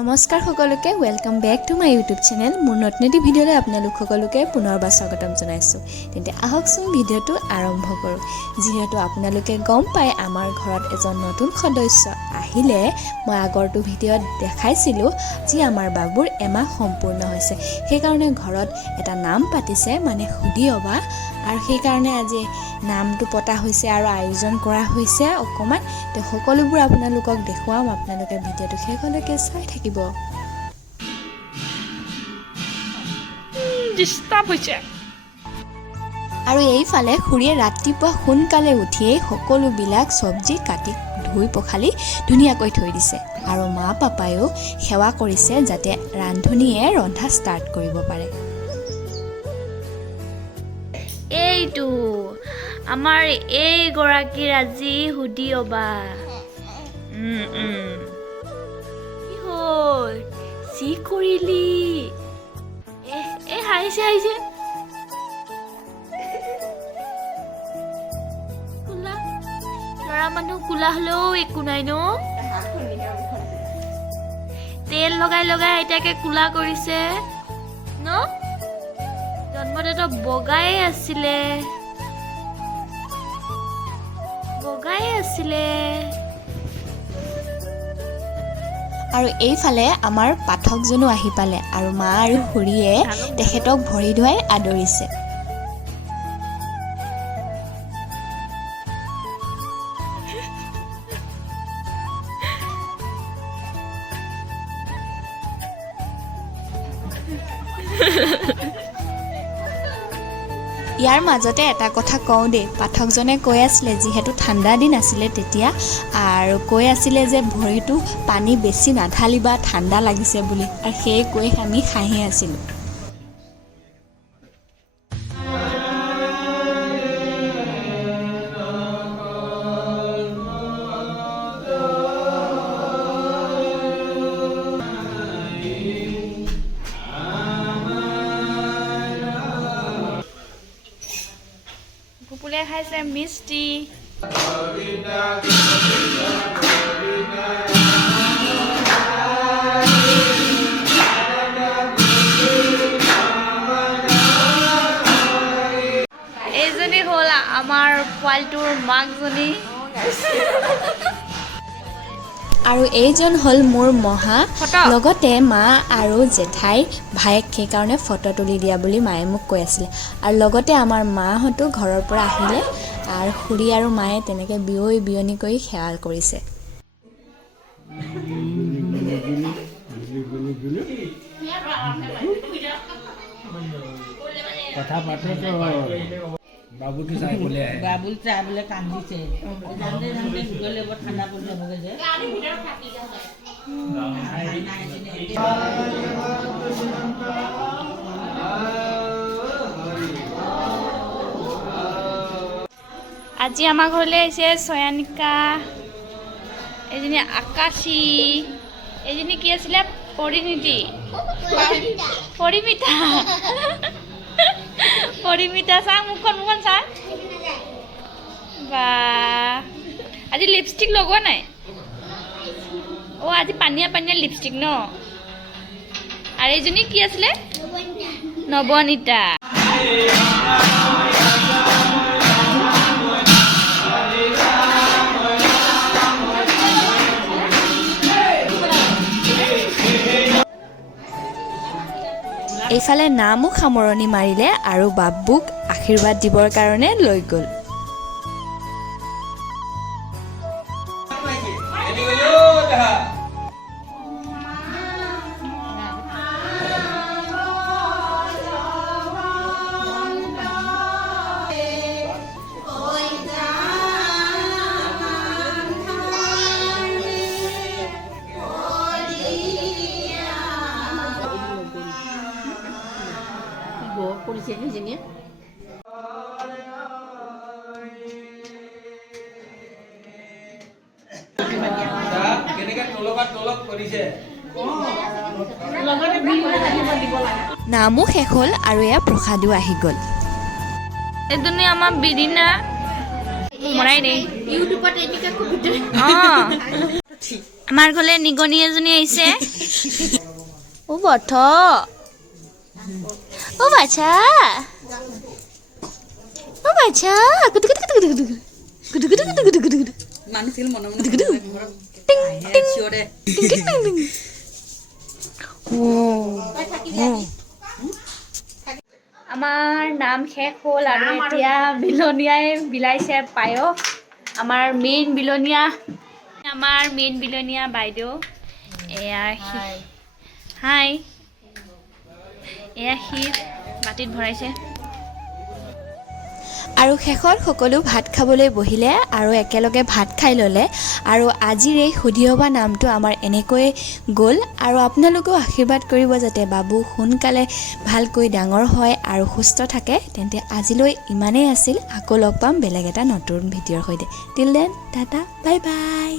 নমস্কাৰ সকলোকে welcome back to my YouTube channel মোৰ নতুন এটি ভিডিঅ'লৈ আপোনালোক সকলোকে পুনৰবাৰ স্বাগতম জনাইছোঁ। তেন্তে আহকচোন ভিডিঅ'টো আৰম্ভ কৰোঁ। যিহেতু আপোনালোকে গম পায় আমাৰ ঘৰত এজন নতুন সদস্য আহিলে মই আগৰটো ভিডিঅ'ত দেখাইছিলোঁ যি আমাৰ বাবুৰ এমাহ সম্পূৰ্ণ হৈছে। সেইকাৰণে ঘৰত এটা নাম পাতিছে মানে সুধি অবা আৰু সেইকাৰণে আজি নামটো পতা হৈছে আৰু আয়োজন কৰা হৈছে অকণমান। তো সকলোবোৰ আপোনালোকক দেখুৱাম, আপোনালোকে ভিডিঅ'টো শেষলৈকে চাই থাকিব। আৰু এইফালে খুৰীয়ে ৰাতিপুৱা সোনকালে উঠিয়েই সকলোবিলাক চব্জি কাটি ধুই পখালি ধুনীয়াকৈ থৈ দিছে আৰু মা পাপায়ো সেৱা কৰিছে যাতে ৰান্ধনীয়ে ৰন্ধা ষ্টাৰ্ট কৰিব পাৰে। এইটো আমাৰ এইগৰাকীৰ আজি সুধি অবা কি হ'ল চি কৰিলি হাইছে কোলা ল'ৰা মানুহ কোলা হ'লেও একো নাই ন, তেল লগাই লগাই আইতাকে কোলা কৰিছে ন। জন্মতেতো বগাই আছিলে আৰু এইফালে আমাৰ পাঠকজনো আহি পালে আৰু মা আৰু খুৰীয়ে তেখেতক ভৰি ধুৱাই আদৰিছে। ইয়াৰ মাজতে এটা কথা কওঁ দেই, পাঠকজনে কৈ আছিলে যিহেতু ঠাণ্ডা দিন আছিলে তেতিয়া আৰু কৈ আছিলে যে ভৰিটো পানী বেছি নাঢালিবা ঠাণ্ডা লাগিছে বুলি, আৰু সেই কৈ আমি হাঁহি আছিলোঁ। কুকুলে খাইছে মিষ্টি। এইজনী হ'ল আমাৰ পোৱালিটোৰ মাকজনী আৰু এইজন হ'ল মোৰ মহা, লগতে মা আৰু জেঠাই ভায়েক, সেইকাৰণে ফটো তুলি দিয়া বুলি মায়ে মোক কৈ আছিলে। আৰু লগতে আমাৰ মাহঁতো ঘৰৰ পৰা আহিলে আৰু খুৰী আৰু মায়ে তেনেকৈ বিয়নী কৰি সেৱা কৰিছে। কথা পাতে বাবু কি চাই বলে বাবু চাই বলে কান্দিছে জানতে জানতে গলে বৰ ঠাণ্ডা পৰি যাবগে যে আজি আমাৰ ঘৰলৈ আহিছে ছয়ানিকা, এজনী আকাশী, এজনী কি আছিলে পৰিমিতা চা মুখখন চা বা। আজি লিপষ্টিক লগোৱা নাই আজি পানীয়া লিপষ্টিক ন। আৰু এইজনী কি আছিলে নৱনীতা। এইফালে নামো সামৰণি মাৰিলে আৰু বাবুক আশীৰ্বাদ দিবৰ কাৰণে লৈ গ'ল। কৰিছে সেইজনীয়ে নামো শেষ হ'ল আৰু এয়া প্ৰসাদো আহি গ'ল। এজনী আমাৰ বিদিনা মৰাই দেই ইউটিউবত এনেকৈ আমাৰ ঘৰলৈ নিগনি এজনী আহিছে অ' বথ অ' বাচ্ছা অ' বাচ্ছা মানুহ ছিল মনে মনে চিঞৰে আমাৰ নাম শেষ হ'ল আৰু এতিয়া বিলনীয়াই বিলাইছে পায়স আমাৰ মেইন বিলনীয়া বাইদেউ এয়া হাই এয়া ক্ষীৰ বাতিত ভৰাইছে আৰু শেষত সকলো ভাত খাবলৈ বহিলে আৰু একেলগে ভাত খাই ল'লে আৰু আজিৰ এই সুধি অবা নামটো আমাৰ এনেকৈয়ে গ'ল আৰু আপোনালোকেও আশীৰ্বাদ কৰিব যাতে বাবু সোনকালে ভালকৈ ডাঙৰ হয় আৰু সুস্থ থাকে তেন্তে আজিলৈ ইমানেই আছিল আকৌ লগ পাম বেলেগ এটা নতুন ভিডিঅ'ৰ সৈতে till then tata bye bye